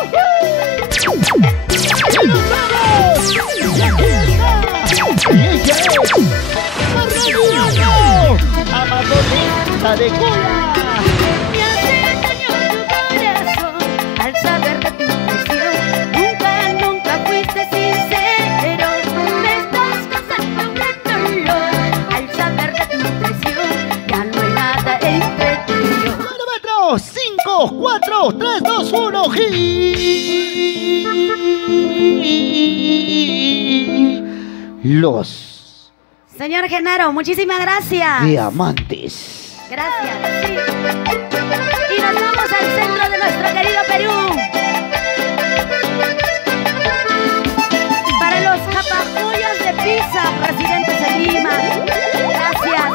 ¡Y nos vamos! ¡Y aquí está! ¡Y ella es Marraniano! ¡Amadolita de cola! Me hace daño tu corazón al saber de tu traición. Nunca fuiste sincero. Me estás causando un gran dolor al saber de tu traición. Ya no hay nada entre tú y yo. Cronómetro, 5, 4, 3, 2, 1, los Señor Genaro, muchísimas gracias. diamantes. Gracias, sí. Y nos vamos al centro de nuestro querido Perú. Para los japapollos de Pisa, residentes en Lima. Gracias.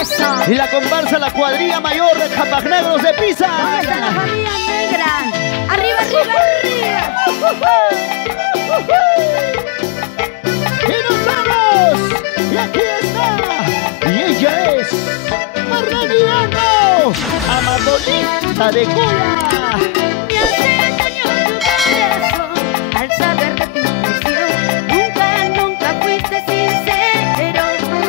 Eso. Y la comparsa, la cuadrilla mayor de Capagneros de Pisa. ¿Dónde está la familia negra? ¡Arriba! ¡Y nos vamos! ¡Y aquí está! ¡Y ella es Marraniano! ¡Amadolita de cola! Me hace daño tu corazón al saber de tu traición. Nunca fuiste sincero.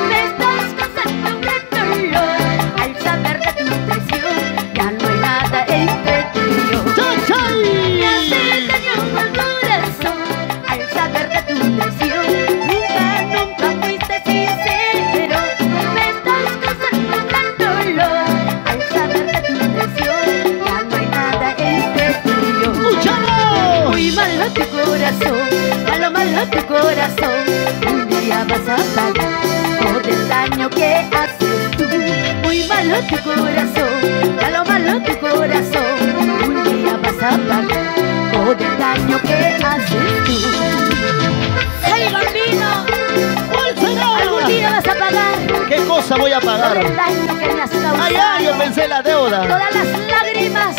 Me estás causando un gran dolor al saber de tu traición. Ya no hay nada entre tú y yo. ¡Chachay! Me hace daño al corazón al saber de tu traición. Nunca fuiste sincero. Me estás causando un gran dolor al saber de tu traición. Ya no hay nada entre tú y yo. ¡Escúchalo! Muy malo tu corazón, malo tu corazón. Un día vas a pagar por el daño que haces tú. Muy malo tu corazón, malo tu corazón. Un día vas a pagar por el daño que haces tú. ¡Ay, bambino! ¿Cuál será? Algún día vas a pagar ¿Qué cosa voy a por pagar? el daño que me has causado. Ay, yo pensé la deuda. Todas las lágrimas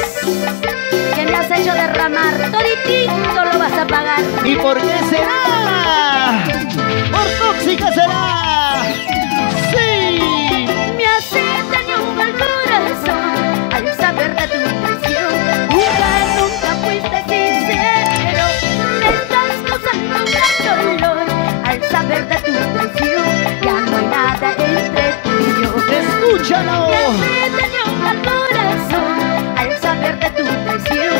que me has hecho derramar, toditito lo vas a pagar. ¿Y por qué será? ¡Por tóxica será! ¡Sí! Me hace daño al corazón al saber de tu traición. Nunca fuiste sincero. Me estás causando un gran dolor al saber de tu traición. Ya no hay nada entre tú y yo. ¡Escúchalo! Me hace daño al corazón al saber de tu traición.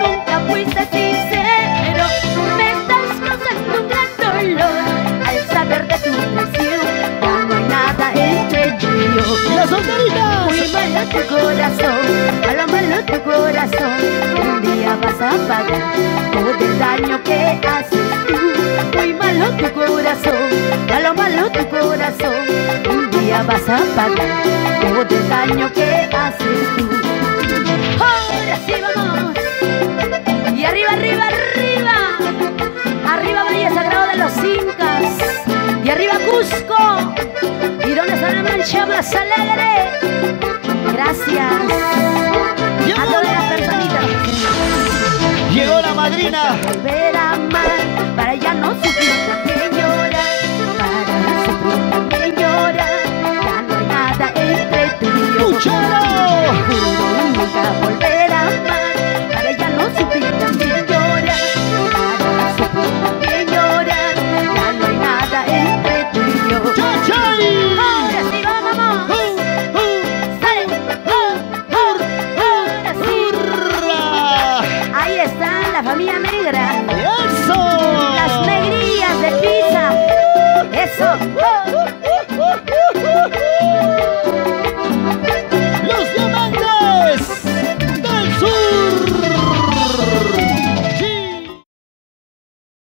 Nunca fuiste sincero. Me estás causando un gran dolor al saber de tu traición. Ya no hay nada entre tú y yo. ¡Y la solterita! Muy malo tu corazón, malo tu corazón. Un día vas a pagar por el daño que haces tú. Muy malo tu corazón, malo tu corazón. Un día vas a pagar por el daño que haces tú. Ahora sí vamos. Y arriba. Arriba Valle Sagrado de los Incas. Y arriba Cusco. ¿Y dónde está la mancha más alegre? Gracias a todas las personitas. Llegó la madrina. Volver a amar para ya no sufrir también llorar. Para sufrir también llorar. Ya no hay nada entre tú y yo. ¡Escúchalo! Juro nunca volver a amar para ya no sufrir también llorar. Para sufrir también llorar. Ya no hay nada entre tú y yo. ¡Chachay! Ahora sí vamos. Sale. Ahora sí. ¡Hurra! Ahí está la familia negra.